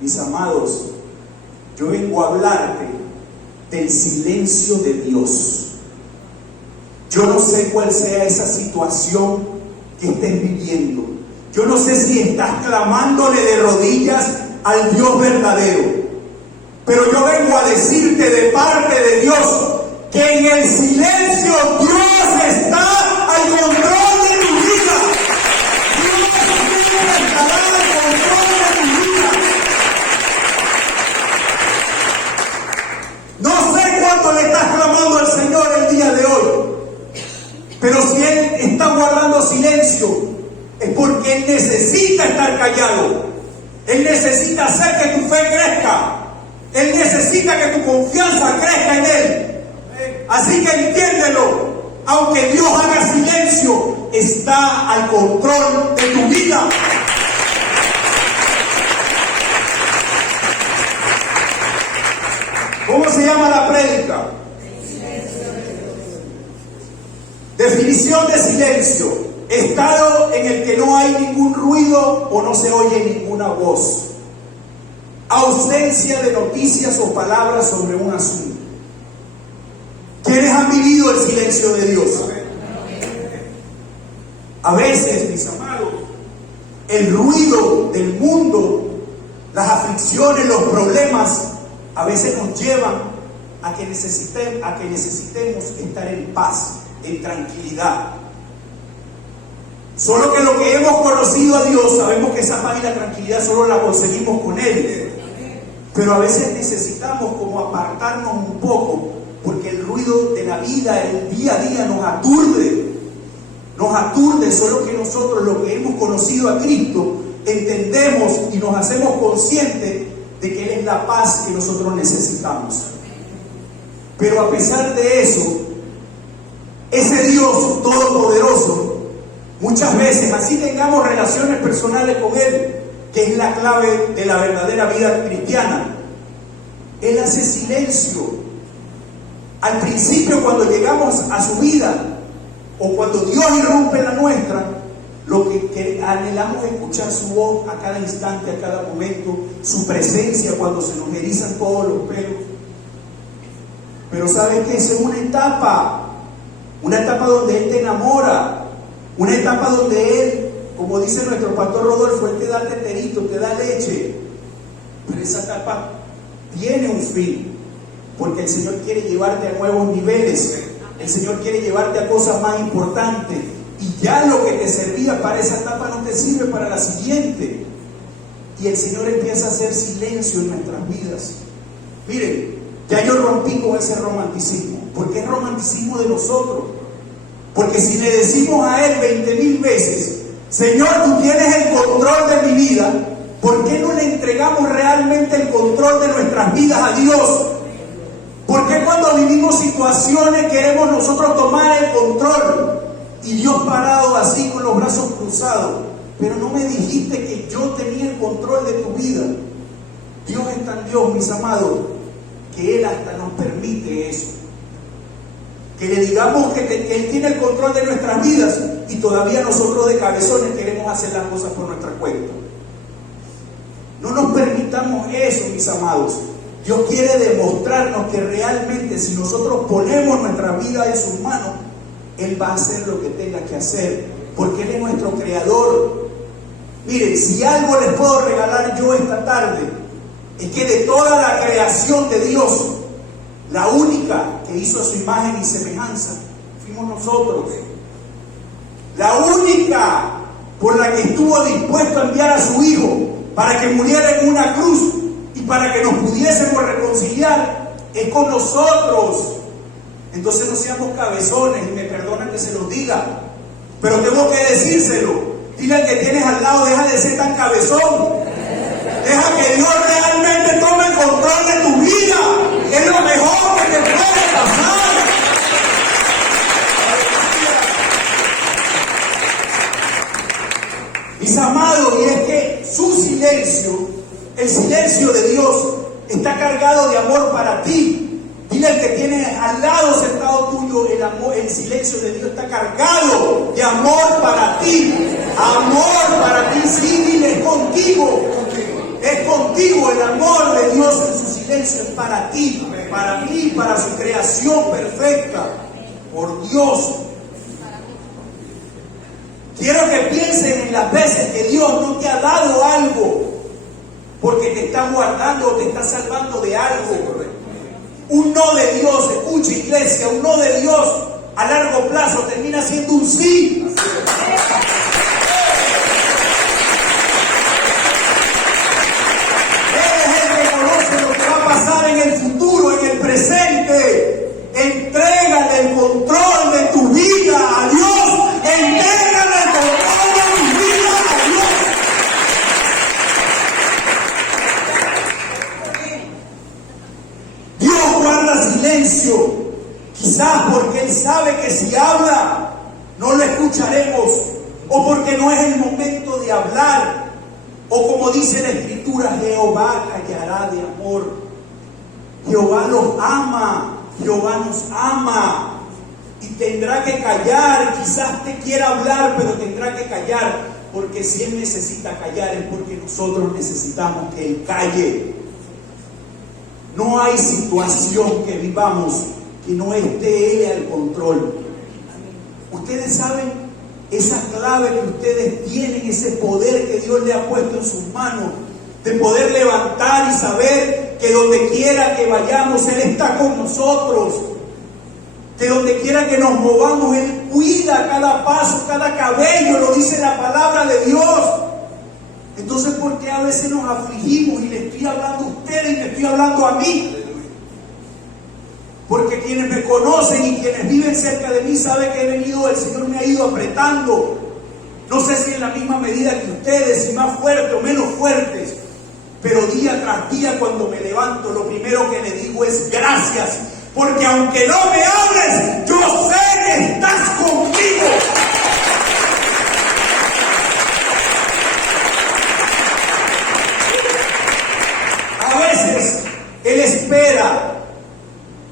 Mis amados, yo vengo a hablarte del silencio de Dios. Yo no sé cuál sea esa situación que estés viviendo. Yo no sé si estás clamándole de rodillas al Dios verdadero. Pero yo vengo a decirte de parte de Dios que en el silencio Dios está al control de tu vida. Dios siempre estará al control de tu vida. No sé cuánto le estás clamando al Señor el día de hoy, pero si Él está guardando silencio, es porque Él necesita estar callado. Él necesita hacer que tu fe crezca. Él necesita que tu confianza crezca en Él. Así que entiéndelo. Aunque Dios haga silencio, está al control de tu vida. ¿Cómo se llama la prédica? Definición de silencio: estado en el que no hay ningún ruido o no se oye ninguna voz. Ausencia de noticias o palabras sobre un asunto. ¿Quiénes han vivido el silencio de Dios? A veces, mis amados, el ruido del mundo, las aflicciones, los problemas, a veces nos llevan a que necesitemos estar en paz, en tranquilidad. Solo que lo que hemos conocido a Dios, sabemos que esa paz y la tranquilidad solo la conseguimos con Él. Pero a veces necesitamos como apartarnos un poco, porque el ruido de la vida, el día a día nos aturde. Solo que nosotros, lo que hemos conocido a Cristo, entendemos y nos hacemos conscientes de que Él es la paz que nosotros necesitamos. Pero a pesar de eso, ese Dios todopoderoso, muchas veces, así tengamos relaciones personales con Él, que es la clave de la verdadera vida cristiana, Él hace silencio. Al principio, cuando llegamos a su vida, o cuando Dios irrumpe en la nuestra, lo que anhelamos es escuchar su voz a cada instante, a cada momento, su presencia cuando se nos erizan todos los pelos. Pero ¿sabes qué? Es una etapa donde Él te enamora, una etapa donde Él, como dice nuestro pastor Rodolfo, Él te da teterito, te da leche. Pero esa etapa tiene un fin, porque el Señor quiere llevarte a nuevos niveles. El Señor quiere llevarte a cosas más importantes. Y ya lo que te servía para esa etapa no te sirve para la siguiente. Y el Señor empieza a hacer silencio en nuestras vidas. Miren, ya yo rompí con ese romanticismo, porque es romanticismo de nosotros. Porque si le decimos a Él 20,000 veces: Señor, tú tienes el control de mi vida, ¿por qué no le entregamos realmente el control de nuestras vidas a Dios? ¿Por qué cuando vivimos situaciones queremos nosotros tomar el control? Y Dios parado así con los brazos cruzados. Pero no me dijiste que yo tenía el control de tu vida. Dios es tan Dios, mis amados, que Él hasta nos permite eso. Que le digamos que Él tiene el control de nuestras vidas y todavía nosotros de cabezones queremos hacer las cosas por nuestra cuenta. No nos permitamos eso, mis amados. Dios quiere demostrarnos que realmente si nosotros ponemos nuestra vida en sus manos, Él va a hacer lo que tenga que hacer, porque Él es nuestro creador. Miren, si algo les puedo regalar yo esta tarde, es que de toda la creación de Dios, la única que hizo a su imagen y semejanza fuimos nosotros. La única por la que estuvo dispuesto a enviar a su Hijo para que muriera en una cruz y para que nos pudiésemos reconciliar es con nosotros. Entonces no seamos cabezones, y me perdonan que se los diga, pero tengo que decírselo. Dile al que tienes al lado: deja de ser tan cabezón. Deja que Dios realmente tome el control de tu vida. Es lo mejor que te puede pasar. Mis amados, y es que su silencio, el silencio de Dios, está cargado de amor para ti. Dile al que tiene al lado sentado tuyo: el silencio de Dios está cargado de amor para ti. Amor para ti, sí, dile: es contigo. Es contigo el amor de Dios en su silencio es para ti, para mí, para su creación perfecta. Por Dios. Quiero que piensen en las veces que Dios no te ha dado algo porque te está guardando o te está salvando de algo. Un no de Dios, escucha iglesia, un no de Dios a largo plazo termina siendo un sí. Él es el que conoce lo que va a pasar en el futuro, en el presente. Entrégale el control de tu vida a Dios. Entrégale el control de tu vida a Dios. Dios guarda silencio, quizás porque Él sabe que si habla no lo escucharemos, o porque no es el momento de hablar, o como dice la Escritura, Jehová callará de amor. Jehová los ama. Jehová nos ama y tendrá que callar. Quizás te quiera hablar, pero tendrá que callar, porque si Él necesita callar es porque nosotros necesitamos que Él calle. No hay situación que vivamos que no esté Él al control. Ustedes saben esa clave que ustedes tienen, ese poder que Dios le ha puesto en sus manos, de poder levantar y saber que donde quiera que vayamos, Él está con nosotros. Que donde quiera que nos movamos, Él cuida cada paso, cada cabello, lo dice la palabra de Dios. Entonces, ¿por qué a veces nos afligimos? Y le estoy hablando a ustedes y le estoy hablando a mí. Porque quienes me conocen y quienes viven cerca de mí saben que el Señor me ha ido apretando. No sé si en la misma medida que ustedes, si más fuertes o menos fuertes. Pero día tras día cuando me levanto, lo primero que le digo es gracias. Porque aunque no me hables, yo sé que estás conmigo. A veces Él espera.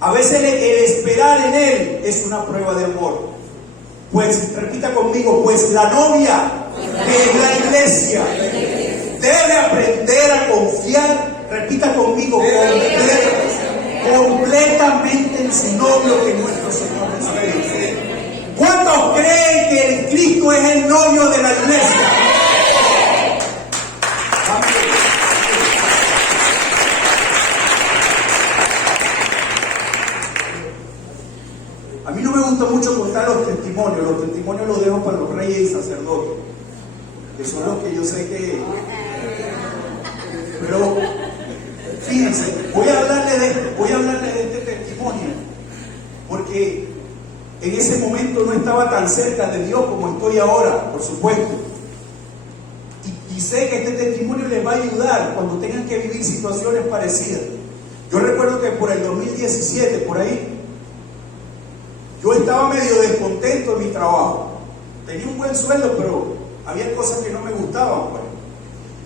A veces el esperar en Él es una prueba de amor. Pues, repita conmigo, pues la novia de la iglesia debe aprender a confiar, repita conmigo, completamente en su novio, que es nuestro Señor Jesucristo. ¿Cuántos creen que el Cristo es el novio de la iglesia? A mí no me gusta mucho contar los testimonios los dejo para los reyes y sacerdotes, que son los que yo sé que... Pero fíjense, voy a hablarles de este testimonio, porque en ese momento no estaba tan cerca de Dios como estoy ahora, por supuesto. Y sé que este testimonio les va a ayudar cuando tengan que vivir situaciones parecidas. Yo recuerdo que por el 2017, por ahí, yo estaba medio descontento en mi trabajo. Tenía un buen sueldo, pero había cosas que no me gustaban, pues.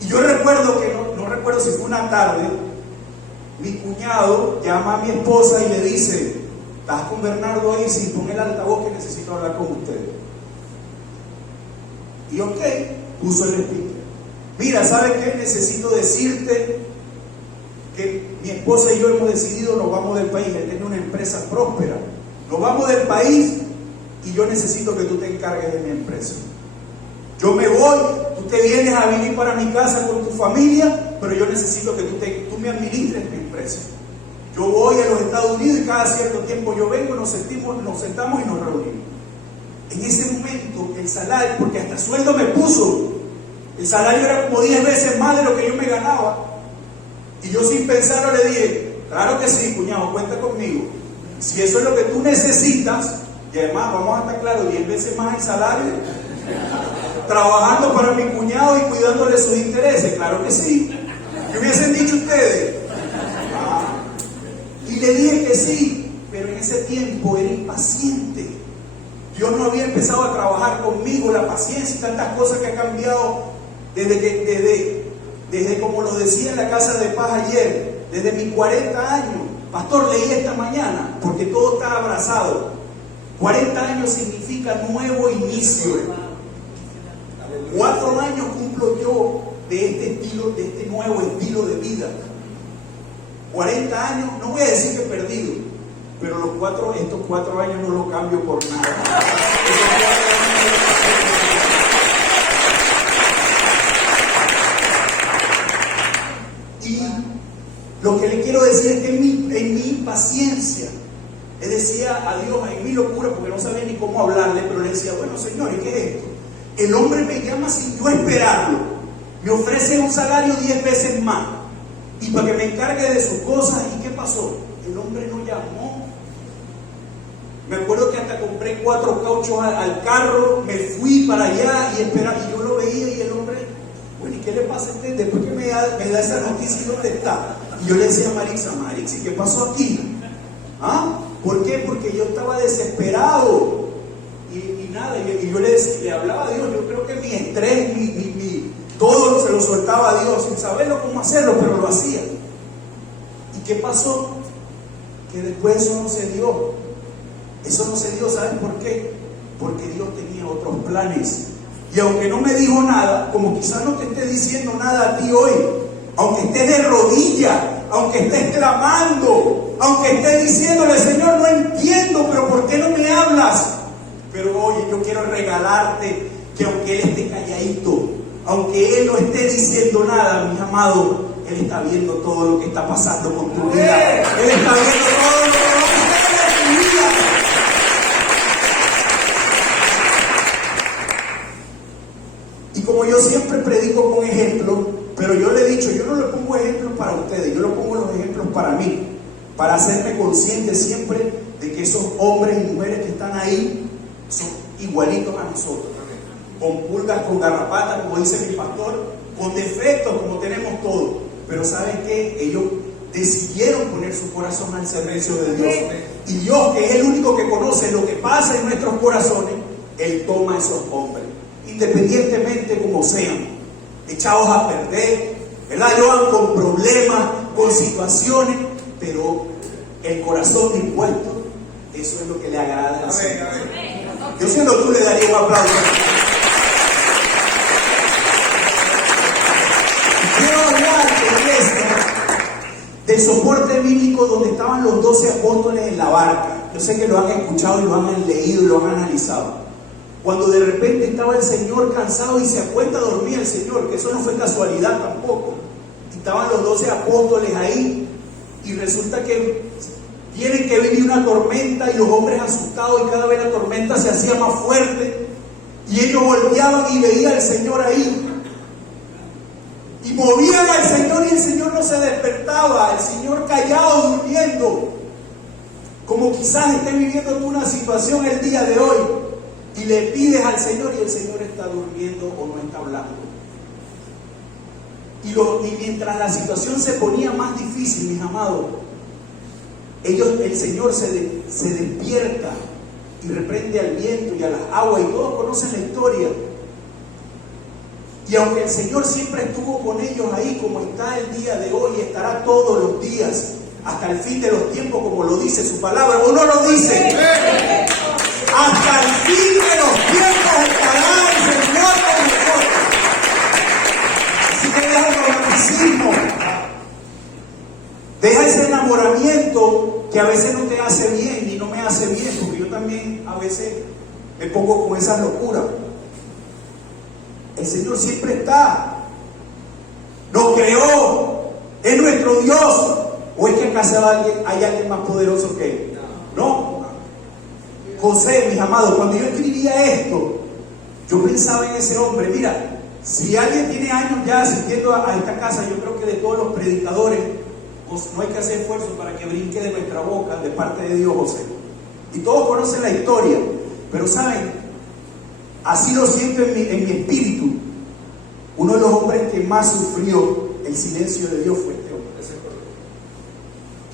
Y yo recuerdo que, no recuerdo si fue una tarde, mi cuñado llama a mi esposa y le dice: ¿estás con Bernardo ahí? Sí, pon el altavoz que necesito hablar con usted. Y ok, puso el speaker. Mira, ¿sabes qué? Necesito decirte que mi esposa y yo hemos decidido, nos vamos del país. Él tiene una empresa próspera. Nos vamos del país y yo necesito que tú te encargues de mi empresa. Yo me voy, tú te vienes a vivir para mi casa con tu familia, pero yo necesito que tú me administres mi empresa. Yo voy a los Estados Unidos y cada cierto tiempo yo vengo, nos sentamos y nos reunimos. En ese momento el salario, porque hasta sueldo me puso, el salario era como 10 veces más de lo que yo me ganaba. Y yo sin pensarlo le dije: claro que sí, cuñado, cuenta conmigo. Si eso es lo que tú necesitas, y además vamos a estar claros, 10 veces más el salario, trabajando para mi cuñado y cuidándole sus intereses, claro que sí. ¿Qué hubiesen dicho ustedes? Y le dije que sí, pero en ese tiempo era impaciente. Dios no había empezado a trabajar conmigo, la paciencia y tantas cosas que ha cambiado desde como lo decía en la casa de paz ayer, desde mis 40 años. Pastor, leí esta mañana, porque todo está abrazado. 40 años significa nuevo inicio. 4 años cumplo yo de este estilo, de este nuevo estilo de vida. 40 años, no voy a decir que he perdido, pero estos 4 años no los cambio por nada. Y lo que le quiero decir es que en mi impaciencia, le decía a Dios, en mi locura, porque no sabía ni cómo hablarle, pero le decía, bueno, Señor, ¿y qué es esto? El hombre me llama sin yo esperarlo, me ofrece un salario 10 veces más, y para que me encargue de sus cosas. ¿Y qué pasó? El hombre no llamó. Me acuerdo que hasta compré 4 cauchos al carro, me fui para allá y esperaba, y yo lo veía y el hombre, bueno, ¿y qué le pasa a usted? Después que me da esa noticia, ¿dónde está? Y yo le decía a Marix, ¿y qué pasó aquí? ¿Ah? ¿Por qué? Porque yo estaba desesperado y nada, y yo le hablaba a Dios. Yo creo que mi estrés, todo se lo soltaba a Dios sin saberlo cómo hacerlo, pero lo hacía. ¿Y qué pasó? Que después eso no se dio. Eso no se dio, ¿saben por qué? Porque Dios tenía otros planes. Y aunque no me dijo nada, como quizás no te esté diciendo nada a ti hoy, aunque estés de rodillas, aunque estés clamando, aunque estés diciéndole, Señor, no entiendo, pero ¿por qué no me hablas? Pero oye, yo quiero regalarte que aunque Él esté calladito, aunque Él no esté diciendo nada, mis amados, Él está viendo todo lo que está pasando con tu vida. Él está viendo todo lo que va a pasar en tu vida. Y como yo siempre predico con ejemplos, pero yo le he dicho, yo no le pongo ejemplos para ustedes, yo le pongo los ejemplos para mí, para hacerme consciente siempre de que esos hombres y mujeres que están ahí son igualitos a nosotros, con pulgas, con garrapatas, como dice mi pastor, con defectos como tenemos todos, pero ¿saben qué? Ellos decidieron poner su corazón al servicio de Dios, y Dios, que es el único que conoce lo que pasa en nuestros corazones, Él toma a esos hombres, independientemente como sean, echados a perder, ¿verdad? Lloran con problemas, con situaciones, pero el corazón dispuesto, eso es lo que le agrada al Señor. Yo siendo tú le daría un aplauso. Quiero hablar del soporte bíblico donde estaban los 12 apóstoles en la barca. Yo sé que lo han escuchado y lo han leído y lo han analizado. Cuando de repente estaba el Señor cansado y se acuesta a dormir el Señor, que eso no fue casualidad tampoco. Estaban los 12 apóstoles ahí y resulta que tienen que venir una tormenta y los hombres asustados, y cada vez la tormenta se hacía más fuerte y ellos volteaban y veían al Señor ahí y movían al Señor y el Señor no se despertaba, el Señor callado durmiendo, como quizás esté viviendo tú una situación el día de hoy. Y le pides al Señor y el Señor está durmiendo o no está hablando. Y mientras la situación se ponía más difícil, mis amados, el Señor se despierta y reprende al viento y a las aguas, y todos conocen la historia. Y aunque el Señor siempre estuvo con ellos ahí, como está el día de hoy, estará todos los días, hasta el fin de los tiempos, como lo dice su palabra, ¿o no lo dice? Hasta el fin de los tiempos estará el Señor con nosotros. Así que deja el romanticismo, deja ese enamoramiento que a veces no te hace bien y no me hace bien, porque yo también a veces me pongo con esa locura. El Señor siempre está, nos creó, es nuestro Dios. ¿O es que acaso hay alguien más poderoso que Él? No. José, mis amados, cuando yo escribía esto, yo pensaba en ese hombre. Mira, si alguien tiene años ya asistiendo a esta casa, yo creo que de todos los predicadores, no hay que hacer esfuerzo para que brinque de nuestra boca de parte de Dios, José. Y todos conocen la historia, pero saben, así lo siento en mi espíritu. Uno de los hombres que más sufrió el silencio de Dios fue este hombre.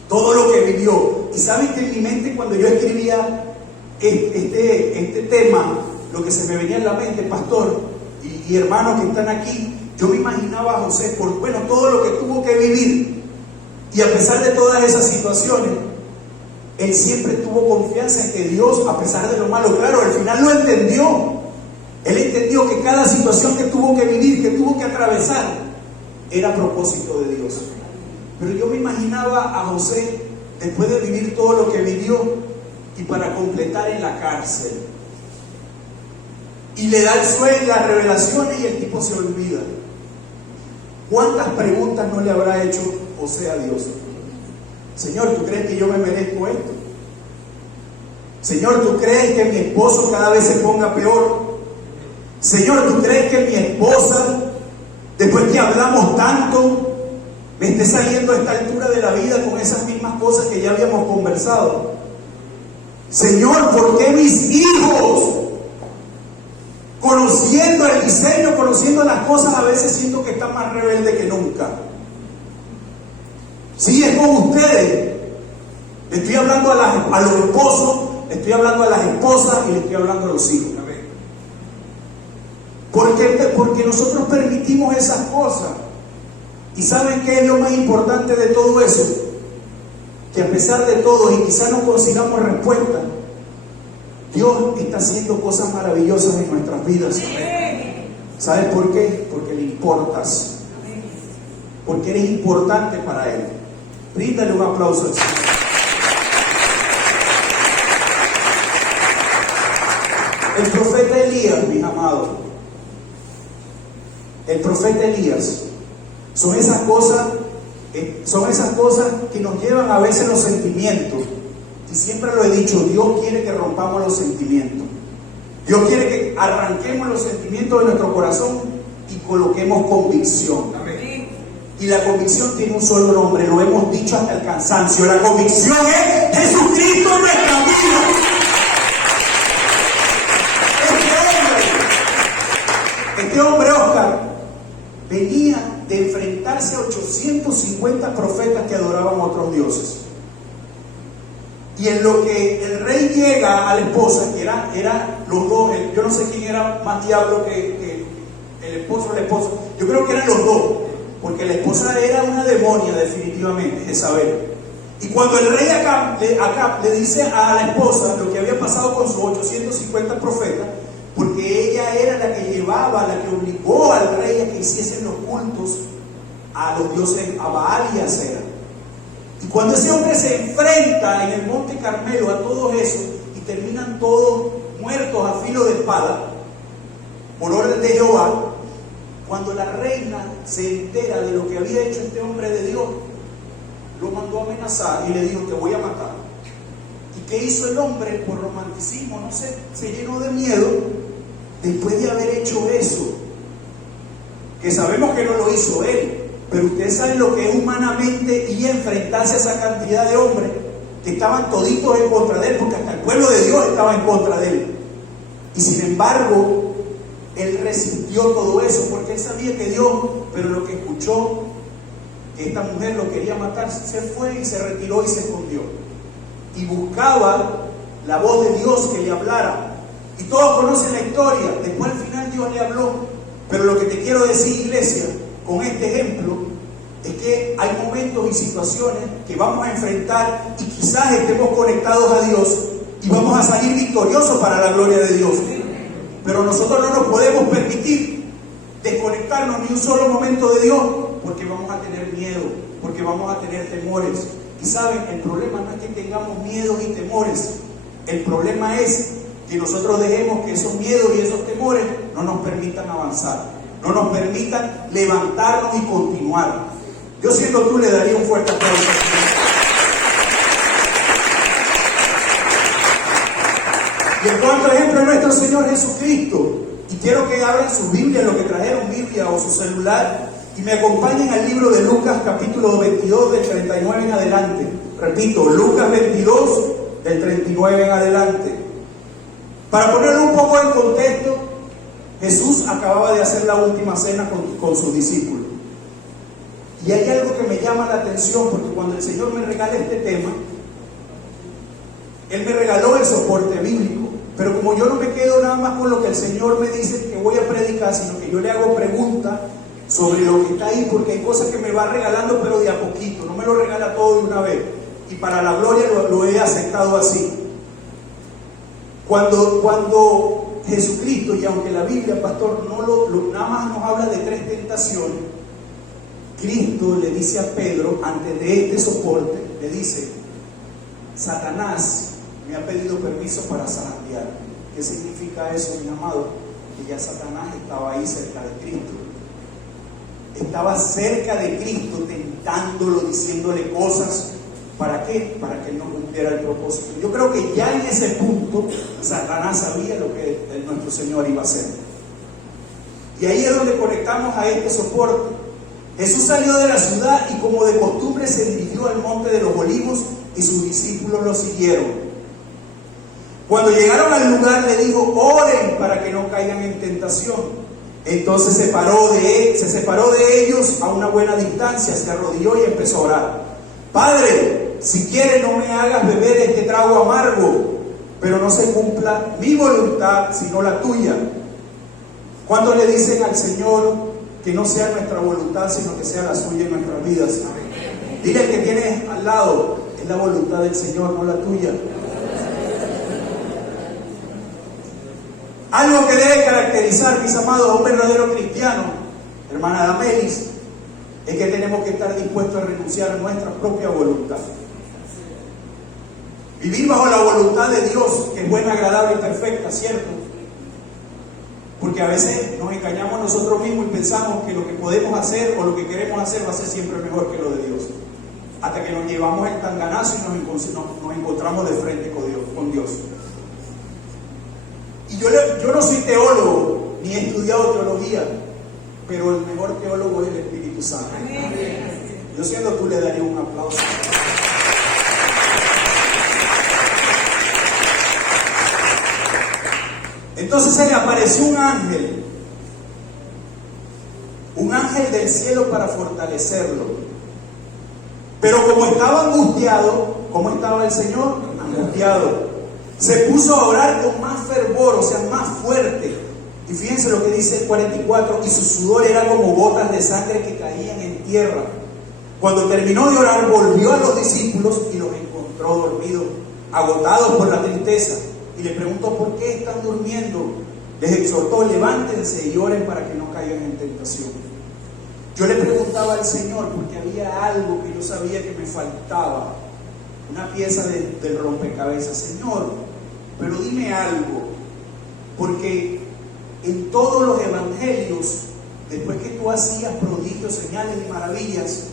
Todo lo que vivió. Y saben que en mi mente, cuando yo escribía este tema, lo que se me venía en la mente, pastor y hermanos que están aquí, yo me imaginaba a José por todo lo que tuvo que vivir, y a pesar de todas esas situaciones, él siempre tuvo confianza en que Dios, a pesar de lo malo, claro, al final lo entendió. Él entendió que cada situación que tuvo que vivir, que tuvo que atravesar, era propósito de Dios. Pero yo me imaginaba a José después de vivir todo lo que vivió y para completar en la cárcel. Y le da el sueño, las revelaciones y el tipo se olvida. ¿Cuántas preguntas no le habrá hecho José a Dios? Señor, ¿tú crees que yo me merezco esto? Señor, ¿tú crees que mi esposo cada vez se ponga peor? Señor, ¿tú crees que mi esposa, después que hablamos tanto, me esté saliendo a esta altura de la vida con esas mismas cosas que ya habíamos conversado? Señor, ¿por qué mis hijos, conociendo el diseño, conociendo las cosas, a veces siento que están más rebeldes que nunca? Sí, es con ustedes. Le estoy hablando a los esposos, le estoy hablando a las esposas y le estoy hablando a los hijos. Porque nosotros permitimos esas cosas. ¿Y saben qué es lo más importante de todo eso? Que a pesar de todo, y quizás no consigamos respuesta, Dios está haciendo cosas maravillosas en nuestras vidas. ¿Sabes por qué? Porque le importas. Porque eres importante para Él. Bríndale un aplauso al Señor. El profeta Elías, mis amados, el profeta Elías, son esas cosas que nos llevan a veces los sentimientos. Y siempre lo he dicho, Dios quiere que rompamos los sentimientos. Dios quiere que arranquemos los sentimientos de nuestro corazón y coloquemos convicción. Amén. Y la convicción tiene un solo nombre, lo hemos dicho hasta el cansancio. La convicción es Jesucristo en nuestra vida. Este hombre, Oscar, venía de enfrentarse a 850 profetas que adoraban a otros dioses. Y en lo que el rey llega a la esposa, que eran los dos, yo no sé quién era más diablo que el esposo o la esposa, yo creo que eran los dos, porque la esposa era una demonia definitivamente, Jezabel. Y cuando el rey Acab le dice a la esposa lo que había pasado con sus 850 profetas, porque ella era la que llevaba, la que obligó al rey a que hiciesen los cultos a los dioses, a Baal y a Asera. Y cuando ese hombre se enfrenta en el Monte Carmelo a todos esos y terminan todos muertos a filo de espada, por orden de Jehová, cuando la reina se entera de lo que había hecho este hombre de Dios, lo mandó a amenazar y le dijo: te voy a matar. ¿Y qué hizo el hombre? Por romanticismo, no sé, se llenó de miedo después de haber hecho eso, que sabemos que no lo hizo él. Pero ustedes saben lo que es humanamente y enfrentarse a esa cantidad de hombres que estaban toditos en contra de él, porque hasta el pueblo de Dios estaba en contra de él. Y sin embargo, él resistió todo eso porque él sabía que Dios, pero lo que escuchó, que esta mujer lo quería matar, se fue y se retiró y se escondió. Y buscaba la voz de Dios que le hablara. Y todos conocen la historia. Después al final Dios le habló. Pero lo que te quiero decir, iglesia, con este ejemplo, es que hay momentos y situaciones que vamos a enfrentar y quizás estemos conectados a Dios y vamos a salir victoriosos para la gloria de Dios. Pero nosotros no nos podemos permitir desconectarnos ni un solo momento de Dios, porque vamos a tener miedo, porque vamos a tener temores. Y saben, el problema no es que tengamos miedos y temores, el problema es que nosotros dejemos que esos miedos y esos temores no nos permitan avanzar, no nos permitan levantarnos y continuar. Yo, siendo tú, le daría un fuerte aplauso. Y en cuanto a ejemplo de nuestro Señor Jesucristo, y quiero que abran su Biblia, lo que trajeron Biblia o su celular, y me acompañen al libro de Lucas, capítulo 22, del 39 en adelante. Repito, Lucas 22, del 39 en adelante. Para ponerlo un poco en contexto, Jesús acababa de hacer la última cena con sus discípulos. Y hay algo que me llama la atención, porque cuando el Señor me regala este tema, Él me regaló el soporte bíblico. Pero como yo no me quedo nada más con lo que el Señor me dice que voy a predicar, sino que yo le hago preguntas sobre lo que está ahí, porque hay cosas que me va regalando, pero de a poquito, no me lo regala todo de una vez. Y para la gloria lo he aceptado así. Cuando Jesucristo, y aunque la Biblia, pastor, nada más nos habla de 3 tentaciones, Cristo le dice a Pedro, antes de este soporte, le dice: Satanás me ha pedido permiso para zarandear. ¿Qué significa eso, mi amado? Que ya Satanás estaba ahí cerca de Cristo. Estaba cerca de Cristo, tentándolo, diciéndole cosas. ¿Para qué? Para que él no cumpliera el propósito. Yo creo que ya en ese punto Satanás sabía lo que nuestro Señor iba a hacer. Y ahí es donde conectamos a este soporte. Jesús salió de la ciudad y, como de costumbre, se dirigió al monte de los Olivos y sus discípulos lo siguieron. Cuando llegaron al lugar, le dijo: oren para que no caigan en tentación. Entonces se separó de ellos a una buena distancia, se arrodilló y empezó a orar: Padre, si quieres, no me hagas beber este trago amargo, pero no se cumpla mi voluntad sino la tuya. ¿Cuándo le dicen al Señor que no sea nuestra voluntad sino que sea la suya en nuestras vidas? Dile al que tienes al lado: es la voluntad del Señor, no la tuya. Algo que debe caracterizar, mis amados, a un verdadero cristiano, hermana Damelis, es que tenemos que estar dispuestos a renunciar a nuestra propia voluntad. Vivir bajo la voluntad de Dios, que es buena, agradable y perfecta, ¿cierto? Porque a veces nos engañamos nosotros mismos y pensamos que lo que podemos hacer o lo que queremos hacer va a ser siempre mejor que lo de Dios. Hasta que nos llevamos el tanganazo y nos encontramos de frente con Dios. Y yo no soy teólogo, ni he estudiado teología, pero el mejor teólogo es el Espíritu Santo. Yo, siendo tú, le daría un aplauso. Entonces se le apareció un ángel del cielo para fortalecerlo. Pero como estaba angustiado, ¿cómo estaba el Señor? Angustiado. Se puso a orar con más fervor, o sea, más fuerte. Y fíjense lo que dice el 44: y su sudor era como gotas de sangre que caían en tierra. Cuando terminó de orar, volvió a los discípulos y los encontró dormidos, agotados por la tristeza. Y le preguntó: ¿por qué están durmiendo? Les exhortó: levántense y oren para que no caigan en tentación. Yo le preguntaba al Señor porque había algo que yo sabía que me faltaba, una pieza del rompecabezas. Señor, pero dime algo, porque en todos los evangelios, después que tú hacías prodigios, señales y maravillas,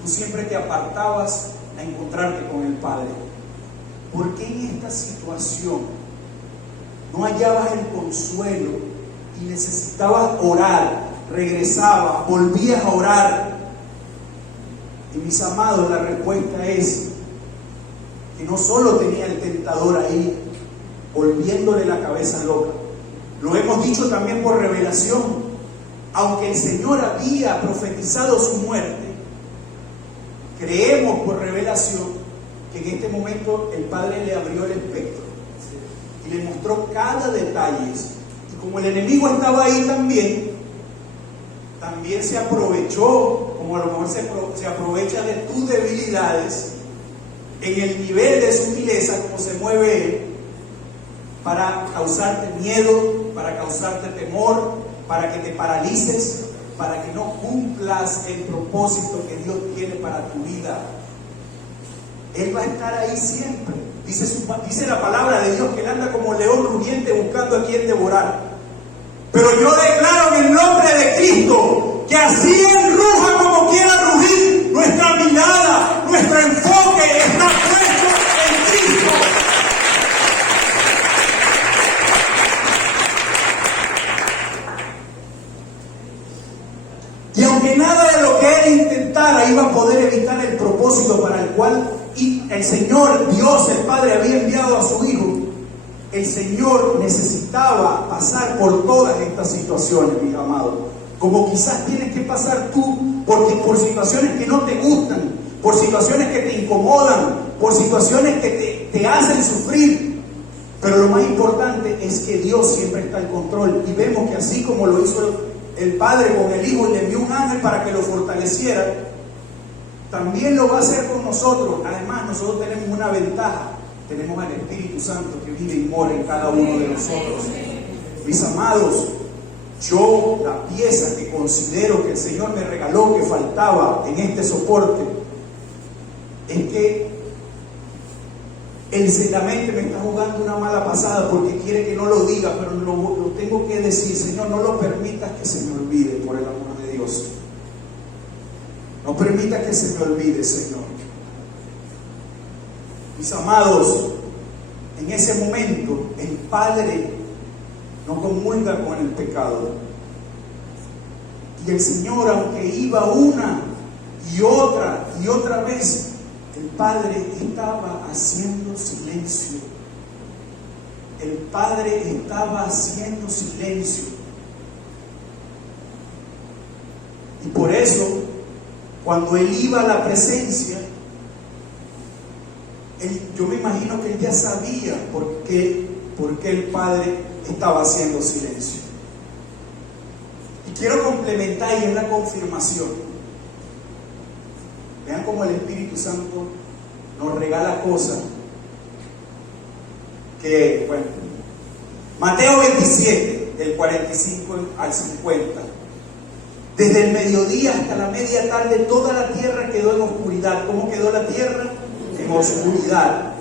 tú siempre te apartabas a encontrarte con el Padre. ¿Por qué en esta situación no hallabas el consuelo y necesitabas orar? Regresabas, volvías a orar. Y mis amados, la respuesta es que no solo tenía el tentador ahí, volviéndole la cabeza loca. Lo hemos dicho también por revelación. Aunque el Señor había profetizado su muerte, creemos por revelación que en este momento el Padre le abrió el espectro y le mostró cada detalle. Y como el enemigo estaba ahí también se aprovechó, como a lo mejor se aprovecha de tus debilidades, en el nivel de sutileza como se mueve él, para causarte miedo, para causarte temor, para que te paralices, para que no cumplas el propósito que Dios tiene para tu vida. Él va a estar ahí siempre. Dice la palabra de Dios que él anda como león rugiente buscando a quien devorar. Pero yo declaro en el nombre de Cristo que así él ruja como quiera rugir. Nuestra mirada, nuestro enfoque está puesto en Cristo. Y aunque nada de lo que él intentara iba a poder evitar el propósito para el cual el Señor, Dios, el Padre, había enviado a su Hijo, el Señor necesitaba pasar por todas estas situaciones, mis amados. Como quizás tienes que pasar tú, porque por situaciones que no te gustan, por situaciones que te incomodan, por situaciones que te hacen sufrir. Pero lo más importante es que Dios siempre está al control. Y vemos que así como lo hizo el Padre con el Hijo y le envió un ángel para que lo fortaleciera, también lo va a hacer con nosotros. Además, nosotros tenemos una ventaja. Tenemos al Espíritu Santo que vive y mora en cada uno de nosotros. Mis amados, Yo, la pieza que considero que el Señor me regaló, que faltaba en este soporte, es que la mente me está jugando una mala pasada porque quiere que no lo diga, pero lo tengo que decir. Señor, no lo permitas que se me olvide, por el amor de Dios. No permita que se me olvide, Señor. Mis amados, en ese momento el Padre no comulga con el pecado. Y el Señor, aunque iba una y otra vez, el Padre estaba haciendo silencio. El Padre estaba haciendo silencio. Y por eso, cuando Él iba a la presencia, yo me imagino que Él ya sabía por qué el Padre estaba haciendo silencio. Y quiero complementar, y es la confirmación. Vean cómo el Espíritu Santo nos regala cosas que, bueno, Mateo 27, del 45 al 50. Desde el mediodía hasta la media tarde, toda la tierra quedó en oscuridad. ¿Cómo quedó la tierra? En oscuridad.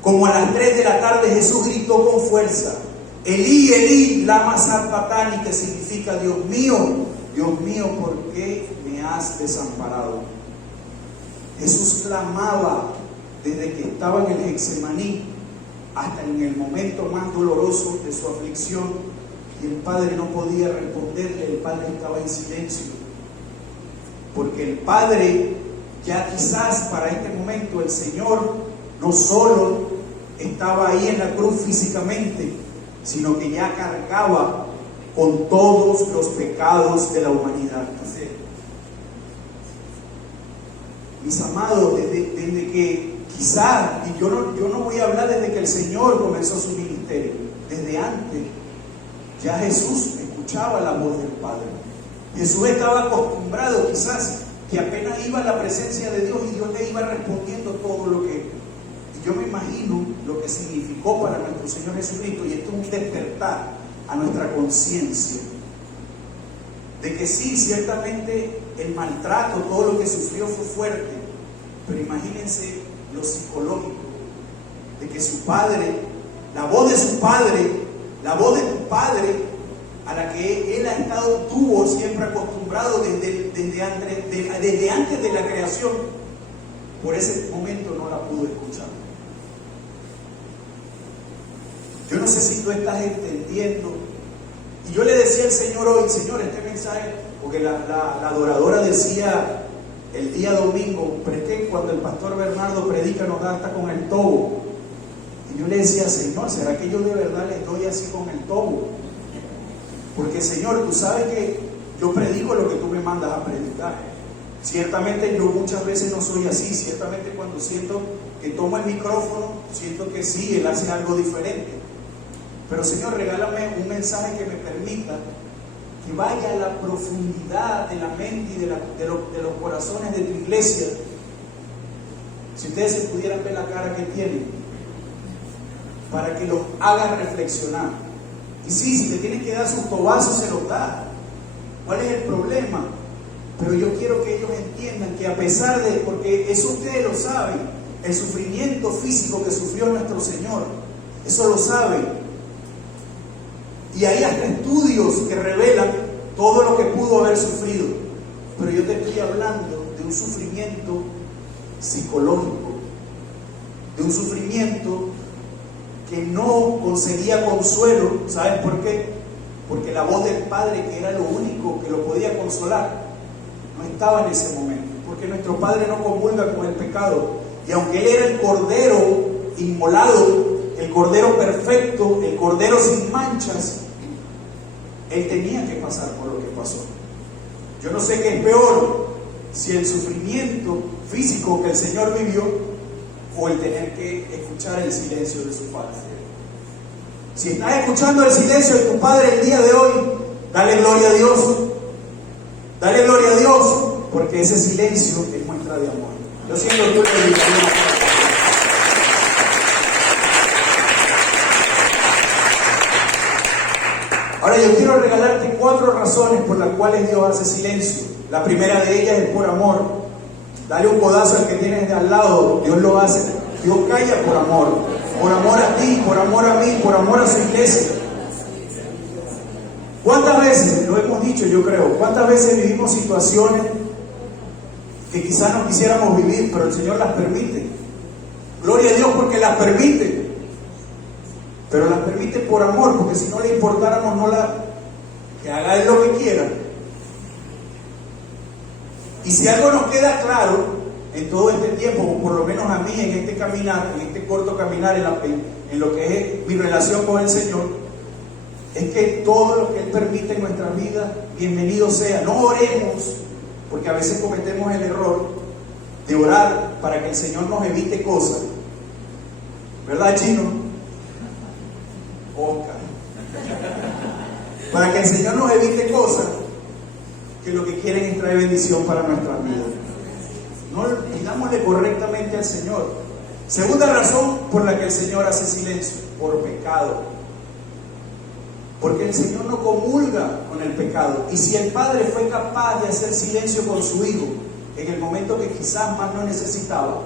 Como a las 3 de la tarde, Jesús gritó con fuerza: Elí, Elí, lama sabactani, que significa: Dios mío, ¿por qué me has desamparado? Jesús clamaba desde que estaba en el Getsemaní hasta en el momento más doloroso de su aflicción, y el Padre no podía responderle. El Padre estaba en silencio, porque el Padre, ya quizás para este momento, el Señor no solo estaba ahí en la cruz físicamente, sino que ya cargaba con todos los pecados de la humanidad. Mis amados, desde que quizás, y yo no voy a hablar desde que el Señor comenzó su ministerio, desde antes, ya Jesús escuchaba la voz del Padre. Jesús estaba acostumbrado quizás que apenas iba a la presencia de Dios y Dios le iba respondiendo todo lo que... Y yo me imagino lo que significó para nuestro Señor Jesucristo, y esto es un despertar a nuestra conciencia, de que sí, ciertamente el maltrato, todo lo que sufrió fue fuerte, pero imagínense lo psicológico, de que su padre, la voz de su padre, la voz de tu padre, a la que él estuvo siempre acostumbrado desde antes de la creación, por ese momento no la pudo escuchar. Yo no sé si tú estás entendiendo. Y yo le decía al Señor hoy: Señor, este mensaje, porque la adoradora decía el día domingo, pero es que cuando el pastor Bernardo predica nos da hasta con el tobo. Y yo le decía: Señor, ¿será que yo de verdad le doy así con el tobo? Porque, Señor, tú sabes que yo predico lo que tú me mandas a predicar. Ciertamente yo muchas veces no soy así. Ciertamente cuando siento que tomo el micrófono, siento que sí, Él hace algo diferente. Pero, Señor, regálame un mensaje que me permita que vaya a la profundidad de la mente y de los corazones de tu iglesia. Si ustedes se pudieran ver la cara que tienen, para que los haga reflexionar. Y sí, si te tienen que dar sus tobazos, se los da. ¿Cuál es el problema? Pero yo quiero que ellos entiendan que a pesar de, porque eso ustedes lo saben, el sufrimiento físico que sufrió nuestro Señor, eso lo saben. Y hay hasta estudios que revelan todo lo que pudo haber sufrido. Pero yo te estoy hablando de un sufrimiento psicológico, de un sufrimiento que no conseguía consuelo. ¿Sabes por qué? Porque la voz del Padre, que era lo único que lo podía consolar, no estaba en ese momento. Porque nuestro Padre no comulga con el pecado. Y aunque Él era el Cordero inmolado, el Cordero perfecto, el Cordero sin manchas, Él tenía que pasar por lo que pasó. Yo no sé qué es peor, si el sufrimiento físico que el Señor vivió, o el tener que escuchar el silencio de su Padre. Si estás escuchando el silencio de tu Padre el día de hoy, dale gloria a Dios. Dale gloria a Dios, porque ese silencio es muestra de amor. Yo siento que ahora yo quiero regalarte 4 razones por las cuales Dios hace silencio. La primera de ellas es por amor. Dale un codazo al que tienes de al lado. Dios lo hace. Dios calla por amor. Por amor a ti, por amor a mí, por amor a su iglesia. ¿Cuántas veces, lo hemos dicho yo creo, cuántas veces vivimos situaciones que quizás no quisiéramos vivir, pero el Señor las permite? Gloria a Dios porque las permite. Pero las permite por amor, porque si no le importáramos, que haga Él lo que quiera. Y si algo nos queda claro en todo este tiempo, o por lo menos a mí en este caminar, en este corto caminar en lo que es mi relación con el Señor, es que todo lo que Él permite en nuestras vidas, bienvenido sea. No oremos, porque a veces cometemos el error de orar para que el Señor nos evite cosas. ¿Verdad, Chino? Oscar. Para que el Señor nos evite cosas que lo que quieren es traer bendición para nuestras vidas. No digámosle correctamente al Señor. Segunda razón por la que el Señor hace silencio: por pecado. Porque el Señor no comulga con el pecado. Y si el Padre fue capaz de hacer silencio con su Hijo en el momento que quizás más lo necesitaba,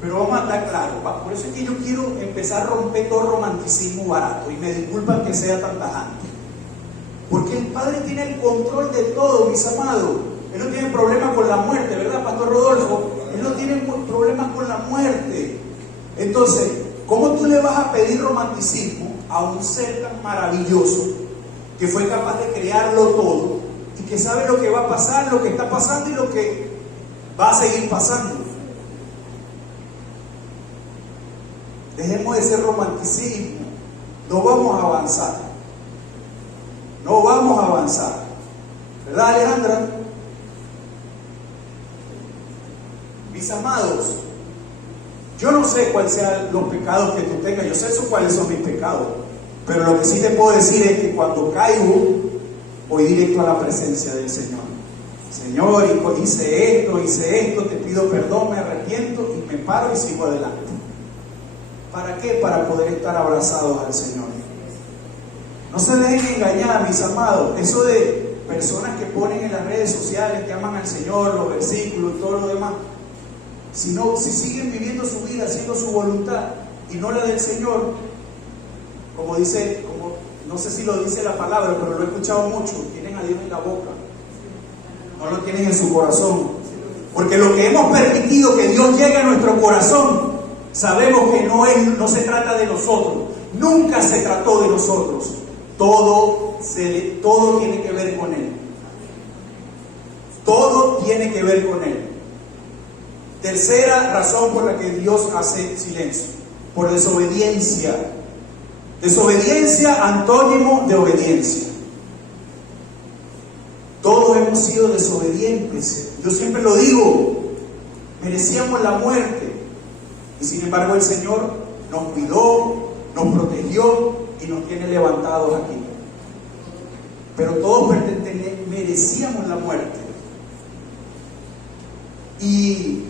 pero vamos a estar claros, por eso es que yo quiero empezar a romper todo romanticismo barato, y me disculpan que sea tan tajante, porque el Padre tiene el control de todo, mis amados. Él no tiene problema con la muerte, ¿verdad, Pastor Rodolfo? Él no tiene problemas con la muerte. Entonces, ¿cómo tú le vas a pedir romanticismo a un ser tan maravilloso que fue capaz de crearlo todo y que sabe lo que va a pasar, lo que está pasando y lo que va a seguir pasando? Dejemos de ser romanticismo. No vamos a avanzar. No vamos a avanzar. ¿Verdad, Alejandra? Mis amados, yo no sé cuáles sean los pecados que tú tengas. Yo sé cuáles son mis pecados. Pero lo que sí te puedo decir es que cuando caigo, voy directo a la presencia del Señor. Señor, hice esto, te pido perdón, me arrepiento y me paro y sigo adelante. ¿Para qué? Para poder estar abrazados al Señor. No se dejen engañar, mis amados. Eso de personas que ponen en las redes sociales, que aman al Señor, los versículos y todo lo demás, si siguen viviendo su vida, haciendo su voluntad y no la del Señor, como no sé si lo dice la palabra, pero lo he escuchado mucho, tienen a Dios en la boca, no lo tienen en su corazón. Porque lo que hemos permitido que Dios llegue a nuestro corazón, sabemos que no se trata de nosotros, nunca se trató de nosotros, todo tiene que ver con Él. Todo tiene que ver con Él. Tercera razón por la que Dios hace silencio: por desobediencia. Desobediencia, antónimo de obediencia. Todos hemos sido desobedientes. Yo siempre lo digo, merecíamos la muerte. Y sin embargo el Señor nos cuidó, nos protegió y nos tiene levantados aquí. Pero todos merecíamos la muerte. Y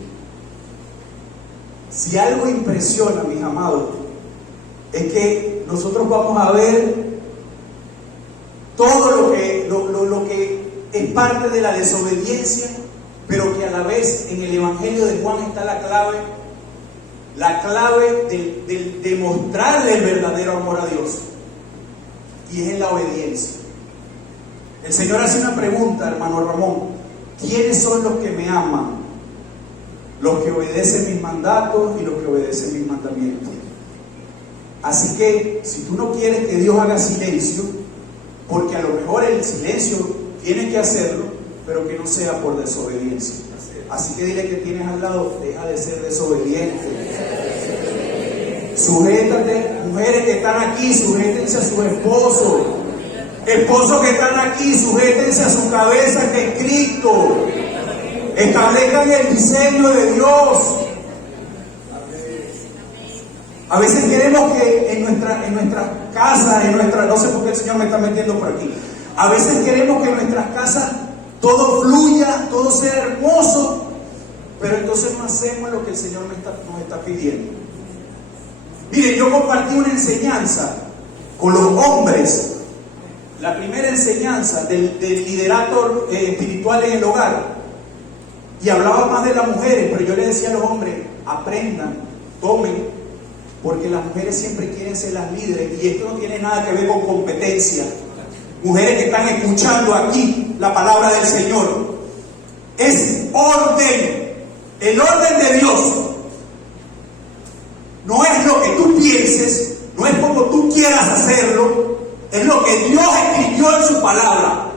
si algo impresiona, mis amados, es que nosotros vamos a ver todo lo que es parte de la desobediencia, pero que a la vez en el Evangelio de Juan está la clave de demostrarle el verdadero amor a Dios, y es en la obediencia. El Señor hace una pregunta, hermano Ramón: ¿quiénes son los que me aman? Los que obedecen mis mandatos y los que obedecen mis mandamientos. Así que si tú no quieres que Dios haga silencio, porque a lo mejor el silencio tiene que hacerlo, pero que no sea por desobediencia. Así que dile que tienes al lado: deja de ser desobediente. Sujétate, mujeres que están aquí, sujétense a su esposo. Esposos que están aquí, sujétense a su cabeza, que es Cristo. Establezcan el diseño de Dios. A veces queremos que en nuestras casas, no sé por qué el Señor me está metiendo por aquí. A veces queremos que en nuestras casas todo fluya, todo sea hermoso, pero entonces no hacemos lo que el Señor nos está pidiendo. Miren, yo compartí una enseñanza con los hombres la primera enseñanza del liderato espiritual en el hogar, y hablaba más de las mujeres, pero yo le decía a los hombres, aprendan, tomen, porque las mujeres siempre quieren ser las líderes, y esto no tiene nada que ver con competencia. Mujeres que están escuchando aquí la palabra del Señor, es orden, el orden de Dios. No es lo que tú pienses, no es como tú quieras hacerlo, es lo que Dios escribió en su palabra.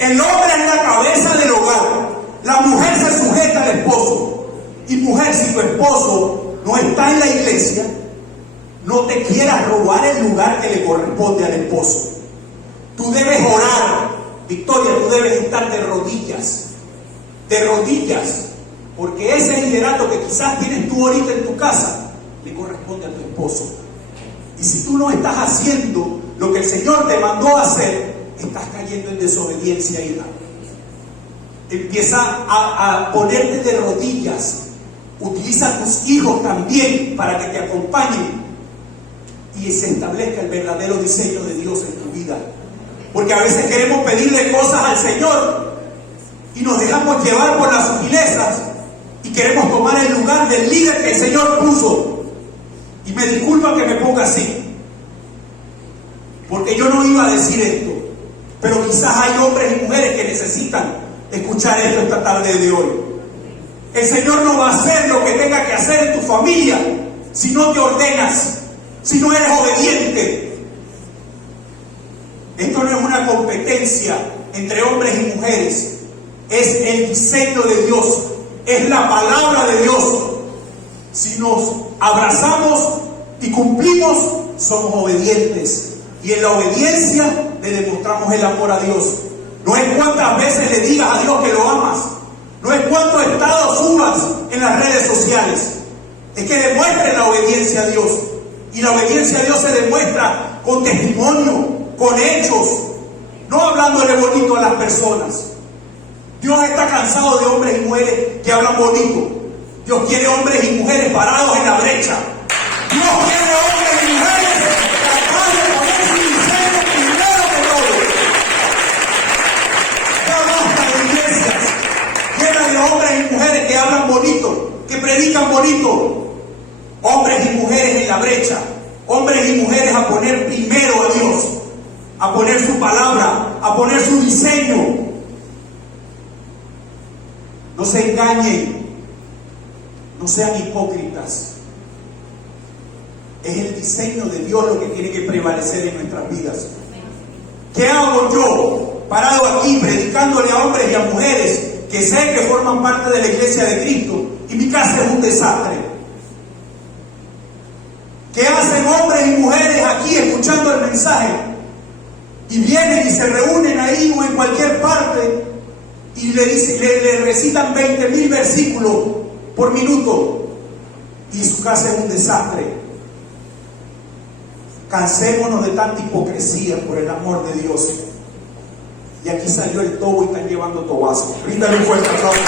El hombre es la cabeza del hogar, la mujer se sujeta al esposo. Y mujer, si tu esposo no está en la iglesia, no te quieras robar el lugar que le corresponde al esposo. Tú debes orar, Victoria, tú debes estar de rodillas, porque ese liderato que quizás tienes tú ahorita en tu casa, le corresponde a tu esposo. Y si tú no estás haciendo lo que el Señor te mandó a hacer, estás cayendo en desobediencia, hija. Empieza a ponerte de rodillas. Utiliza a tus hijos también para que te acompañen y se establezca el verdadero diseño de Dios en tu vida. Porque a veces queremos pedirle cosas al Señor y nos dejamos llevar por las sutilezas y queremos tomar el lugar del líder que el Señor puso. Y me disculpa que me ponga así, porque yo no iba a decir esto, pero quizás hay hombres y mujeres que necesitan escuchar esto esta tarde de hoy. El Señor no va a hacer lo que tenga que hacer en tu familia si no te ordenas, si no eres obediente. Esto no es una competencia entre hombres y mujeres, es el diseño de Dios, es la palabra de Dios. Si nos abrazamos y cumplimos, somos obedientes, y en la obediencia le demostramos el amor a Dios. No es cuántas veces le digas a Dios que lo amas, no es cuántos estados subas en las redes sociales, es que demuestres la obediencia a Dios. Y la obediencia a Dios se demuestra con testimonio, con hechos, no hablándole bonito a las personas. Dios está cansado de hombres y mujeres que hablan bonito. Dios quiere hombres y mujeres parados en la brecha. Dios quiere hombres y mujeres capaces de poner su diseño primero que todo. Ya basta de iglesias llenas de hombres y mujeres que hablan bonito, que predican bonito. Hombres y mujeres en la brecha, hombres y mujeres a poner primero a Dios, a poner su palabra, a poner su diseño. No se engañen, no sean hipócritas. Es el diseño de Dios lo que tiene que prevalecer en nuestras vidas. ¿Qué hago yo parado aquí predicándole a hombres y a mujeres que sé que forman parte de la iglesia de Cristo y mi casa es un desastre? ¿Qué hacen hombres y mujeres aquí escuchando el mensaje? Y vienen y se reúnen ahí o en cualquier parte y le recitan 20,000 versículos por minuto y su casa es un desastre. Cansémonos de tanta hipocresía por el amor de Dios. Y aquí salió el tobo y están llevando tobazo. Bríndale un fuerte aplauso.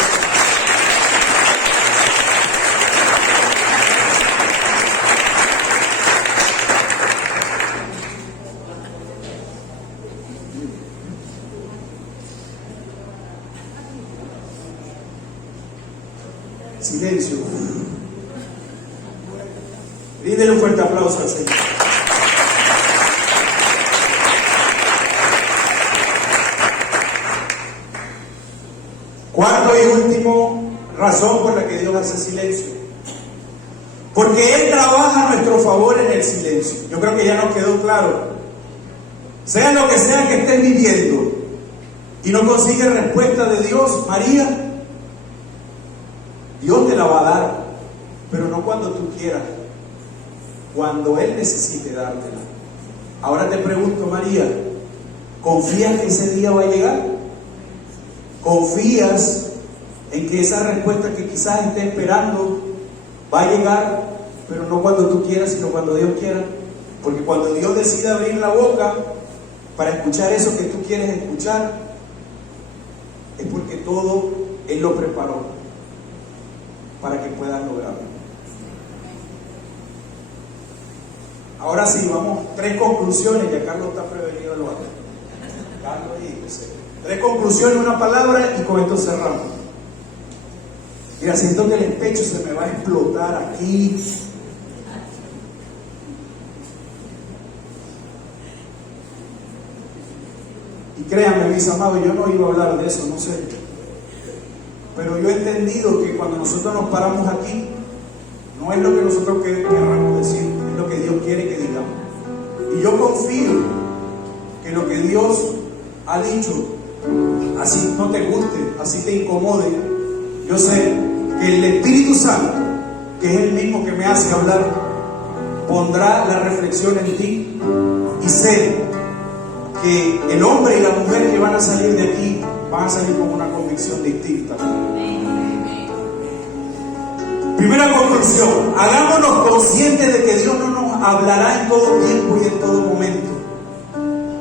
Silencio. Bríndele un fuerte aplauso al Señor. Cuarto y último razón por la que Dios hace silencio. Porque Él trabaja a nuestro favor en el silencio. Yo creo que ya nos quedó claro. Sea lo que sea que estés viviendo y no consigues respuesta de Dios, María, Dios te la va a dar, pero no cuando tú quieras, cuando Él necesite dártela. Ahora te pregunto, María, ¿confías que ese día va a llegar? ¿Confías en que esa respuesta que quizás estés esperando va a llegar, pero no cuando tú quieras, sino cuando Dios quiera? Porque cuando Dios decide abrir la boca para escuchar eso que tú quieres escuchar, es porque todo Él lo preparó para que puedas lograrlo. Ahora sí, vamos, 3 conclusiones, ya Carlos está prevenido de lo antes. 3 conclusiones, una palabra y con esto cerramos. Mira, siento que el pecho se me va a explotar aquí. Y créanme, mis amados, yo no iba a hablar de eso, no sé. Pero yo he entendido que cuando nosotros nos paramos aquí, no es lo que nosotros querramos decir, es lo que Dios quiere que digamos. Y yo confío que lo que Dios ha dicho, así no te guste, así te incomode, yo sé que el Espíritu Santo, que es el mismo que me hace hablar, pondrá la reflexión en ti, y sé que el hombre y la mujer que van a salir de aquí van a salir con una convicción distinta. Primera conclusión: hagámonos conscientes de que Dios no nos hablará en todo tiempo y en todo momento.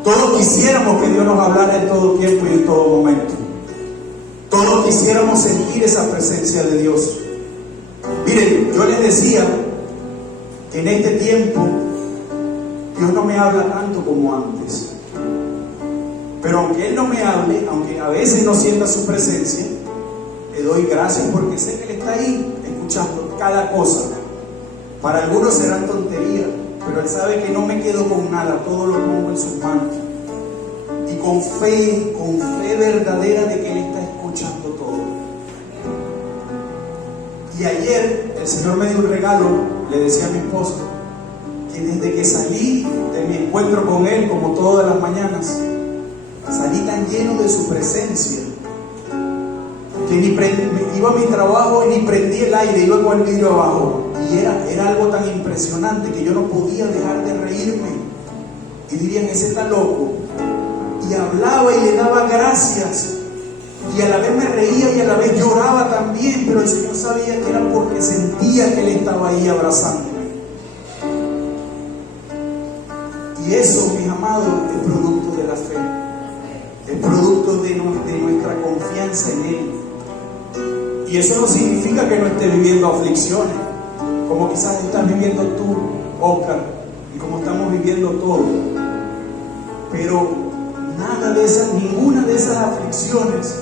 Todos quisiéramos que Dios nos hablara en todo tiempo y en todo momento. Todos quisiéramos sentir esa presencia de Dios. Miren, yo les decía que en este tiempo Dios no me habla tanto como antes. Pero aunque Él no me hable, aunque a veces no sienta su presencia, le doy gracias porque sé que Él está ahí escuchando cada cosa. Para algunos serán tonterías, pero Él sabe que no me quedo con nada, todo lo pongo en sus manos. Y con fe verdadera de que Él está escuchando todo. Y ayer el Señor me dio un regalo, le decía a mi esposa, que desde que salí de mi encuentro con Él, como todas las mañanas, salí tan lleno de su presencia que iba a mi trabajo y ni prendí el aire, iba con el vidrio abajo. Y era algo tan impresionante que yo no podía dejar de reírme. Y dirían, ese está loco. Y hablaba y le daba gracias. Y a la vez me reía y a la vez lloraba también. Pero el Señor sabía que era porque sentía que Él estaba ahí abrazándome. Y eso, mis amados, es producto de la fe. Es producto de nuestra confianza en Él. Y eso no significa que no esté viviendo aflicciones, como quizás estás viviendo tú, Oscar, y como estamos viviendo todos. Pero ninguna de esas aflicciones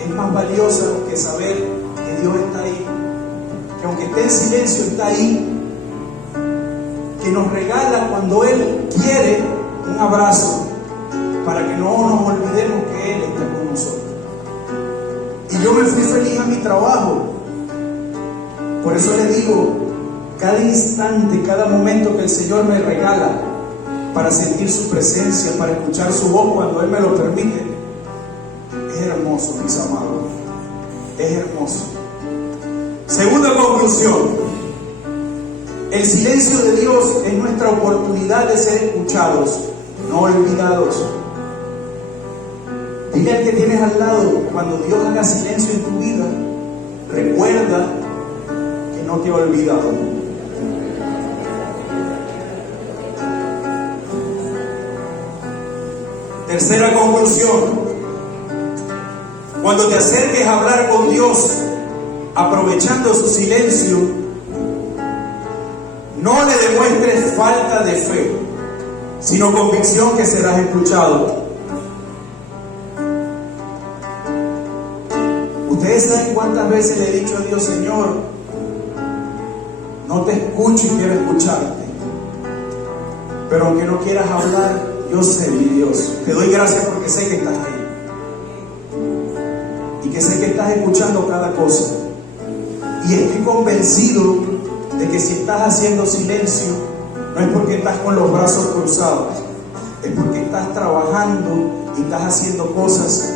es más valiosa que saber que Dios está ahí, que aunque esté en silencio está ahí, que nos regala cuando Él quiere un abrazo, para que no nos olvidemos que Él está con nosotros. Y yo me fui feliz a mi trabajo. Por eso le digo, cada instante, cada momento que el Señor me regala para sentir su presencia, para escuchar su voz cuando Él me lo permite, es hermoso, mis amados. Es hermoso. Segunda conclusión: el silencio de Dios es nuestra oportunidad de ser escuchados, no olvidados. Dile al que tienes al lado, cuando Dios haga silencio en tu vida, recuerda que no te ha olvidado. Tercera conclusión: cuando te acerques a hablar con Dios, aprovechando su silencio, no le demuestres falta de fe, sino convicción que serás escuchado. Ustedes saben cuántas veces le he dicho a Dios, Señor, no te escucho y quiero escucharte. Pero aunque no quieras hablar, yo sé, mi Dios, te doy gracias porque sé que estás ahí. Y que sé que estás escuchando cada cosa. Y estoy convencido de que si estás haciendo silencio, no es porque estás con los brazos cruzados, es porque estás trabajando y estás haciendo cosas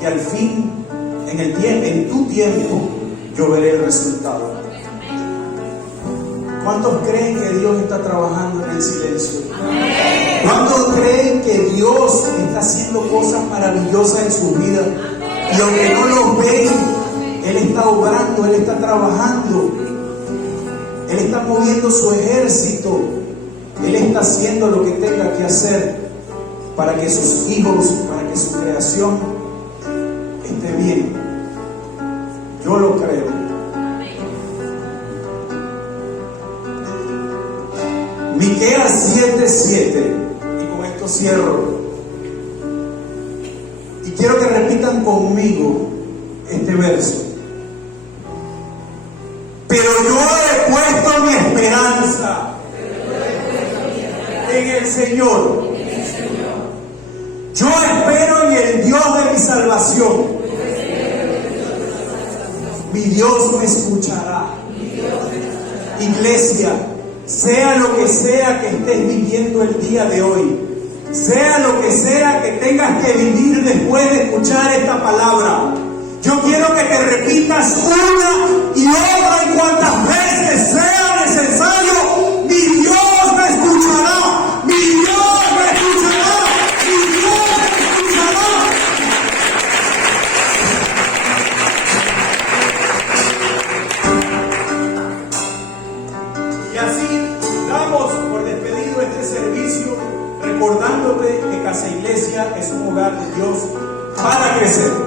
que al fin, en tu tiempo, yo veré el resultado. ¿Cuántos creen que Dios está trabajando en el silencio? ¿Cuántos creen que Dios está haciendo cosas maravillosas en su vida? Y aunque no los ven, Él está obrando, Él está trabajando, Él está moviendo su ejército, Él está haciendo lo que tenga que hacer para que sus hijos, para que su creación esté bien. Yo lo creo. Miqueas 7:7, y con esto cierro. quiero que repitan conmigo este verso. Pero yo he puesto mi esperanza en el Señor. Yo espero en el Dios de mi salvación. Mi Dios me escuchará. Iglesia, sea lo que sea que estés viviendo el día de hoy, sea lo que sea que tengas que vivir después de escuchar esta palabra, yo quiero que te repitas una y otra y cuantas veces sea necesario: mi Dios me escuchará, mi Dios me escuchará, mi Dios me escuchará. Y así damos por despedido este servicio, recordándote que Casa Iglesia es un hogar de Dios para crecer.